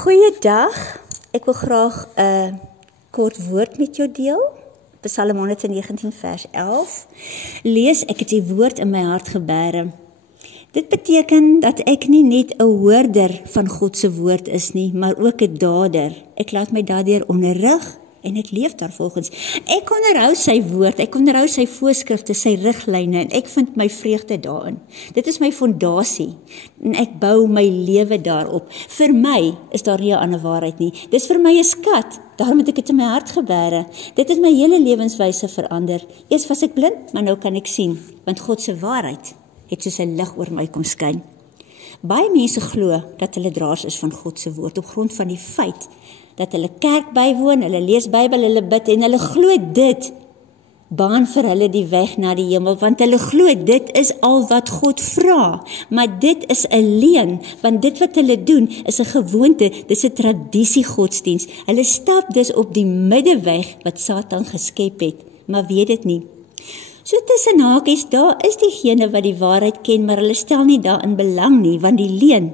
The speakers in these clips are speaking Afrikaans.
Goeiedag, ek wil graag 'n kort woord met jou deel. Psalm 119 vers 11. Lees ek het die woord in my hart gebere. Dit beteken dat ek nie net 'n hoorder van God se woord is nie, maar ook 'n dader. Ek laat my daardeur onderrig en ek leef daarvolgens. Ek onderhou sy woord, ek onderhou sy voorskrifte, sy riglyne en ek vind my vreugde daarin. Dit is my fondasie en ek bou my lewe daarop. Vir my is daar nie 'n ander waarheid nie. Dis vir my 'n skat, daarom het ek dit in my hart gebere. Dit het my hele lewenswyse verander. Eers was ek blind, maar nou kan ek sien, want God se waarheid het soos 'n lig oor my kom skyn. Baie mense glo dat hulle draers is van God se woord op grond van die feit dat hulle kerk bywoon, hulle lees Bybel, hulle bid en hulle glo dit baan vir hulle die weg na die hemel, want hulle glo dit is al wat God vra. Maar dit is 'n leuen, want dit wat hulle doen is 'n gewoonte, dis 'n tradisie godsdiens. Hulle stap dus op die middeweg wat Satan geskep het, maar weet dit nie. So tussen hakies, daar is diegene wat die waarheid ken, maar hulle stel nie daarin belang nie, want die leuen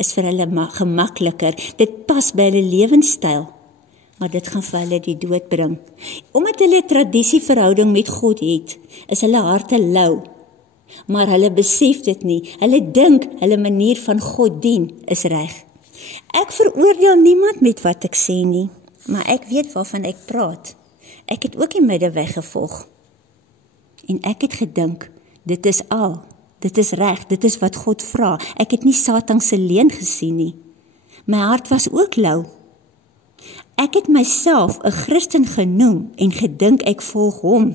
is vir hulle gemakliker. Dit pas by hulle lewenstyl, maar dit gaan vir hulle die dood bring. Omdat hulle tradisieverhouding met God het, is hulle harte lou, maar hulle besef dit nie. Hulle dink hulle manier van God dien is reg. Ek veroordeel niemand met wat ek sê nie, maar ek weet waarvan ek praat. Ek het ook die middeweg gevolg. En ek het gedink, dit is al, dit is reg, dit is wat God vra. Ek het nie Satan se leuen gesien nie. My hart was ook lou. Ek het myself 'n Christen genoem en gedink ek volg hom.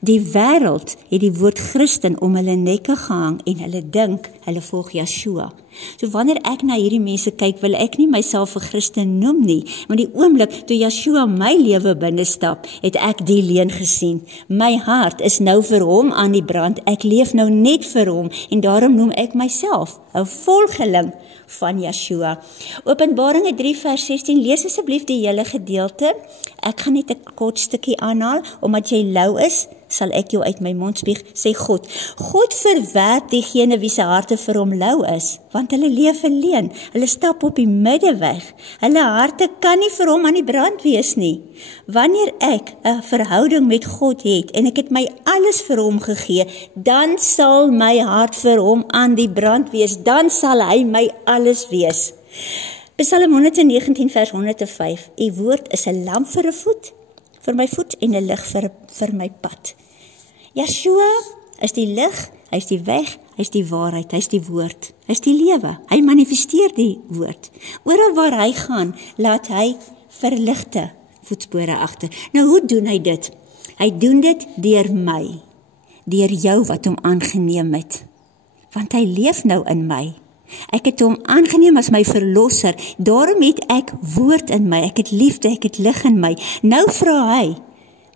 Die wêreld het die woord Christen om hulle nekke gehang en hulle dink hulle volg Yeshua. So wanneer ek na hierdie mense kyk, wil ek nie myself 'n Christen noem nie, maar die oomblik toe Yeshua my lewe binne stap, het ek die leuen gesien. My hart is nou vir hom aan die brand, ek leef nou net vir hom en daarom noem ek myself 'n volgeling van Yeshua. Openbaringe 3 vers 16, lees asseblief die hele gedeelte. Ek gaan net 'n kort stukkie aanhaal, omdat jy lou is, sal ek jou uit my mond spieg, sê God. God verwerp diegene wie se harte vir hom lou is, want hulle leef in leuen. Hulle stap op die middeweg. Hulle harte kan nie vir hom aan die brand wees nie. Wanneer ek 'n verhouding met God het en ek het my alles vir hom gegee, dan sal my hart vir hom aan die brand wees. Dan sal hy my alles wees. Psalm 119 vers 105. U woord is 'n lamp vir 'n voet, vir my voet en 'n lig vir my pad. Yeshua is die lig, hy is die weg, hy is die waarheid, hy is die woord, hy is die lewe. Hy manifesteer die woord. Oral waar hy gaan, laat hy verligte voetspore agter. Nou hoe doen hy dit? Hy doen dit deur my, deur jou wat hom aangeneem het. Want hy leef nou in my. Ek het hom aangeneem as my verlosser, daarom het ek woord in my, ek het liefde, ek het lig in my. Nou vra hy,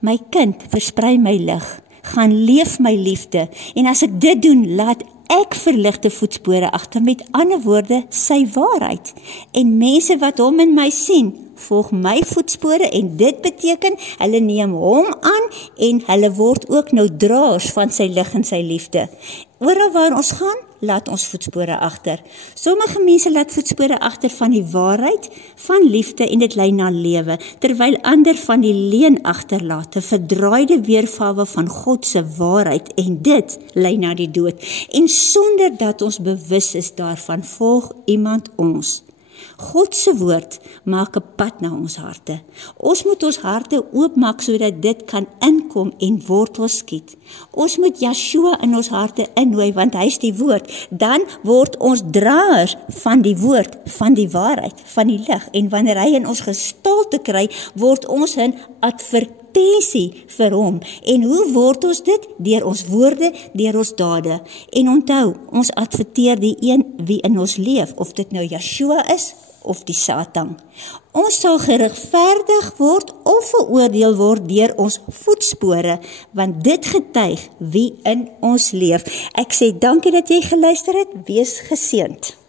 my kind, versprei my lig, gaan leef my liefde, en as ek dit doen, laat ek verligte voetspore agter, met ander woorde, sy waarheid. En mense wat hom in my sien, volg my voetspore, en dit beteken, hulle neem hom aan, en hulle word ook nou draers van sy lig en sy liefde. Oral waar ons gaan, laat ons voetspore agter. Sommige mense laat voetspore agter van die waarheid, van liefde en dit lei na lewe, terwyl ander van die leuen agterlaat, 'n verdraaide weergawe van God se waarheid en dit lei na die dood. En sonder dat ons bewus is daarvan, volg iemand ons. God se woord maak 'n pad na ons harte. Ons moet ons harte oopmaak sodat dit kan inkom en wortel skiet. Ons moet Yeshua in ons harte innooi, want hy is die woord. Dan word ons draers van die woord, van die waarheid, van die lig. En wanneer hy in ons gestalte kry, word ons 'n advertensie vir hom. En hoe word ons dit? Deur ons woorde, deur ons dade. En onthou, ons adverteer die een wie in ons leef, of dit nou Yeshua is, of die Satan. Ons sal geregverdig word of veroordeel word deur ons voetspore, want dit getuig wie in ons leef. Ek sê dankie dat jy geluister het, wees geseënd.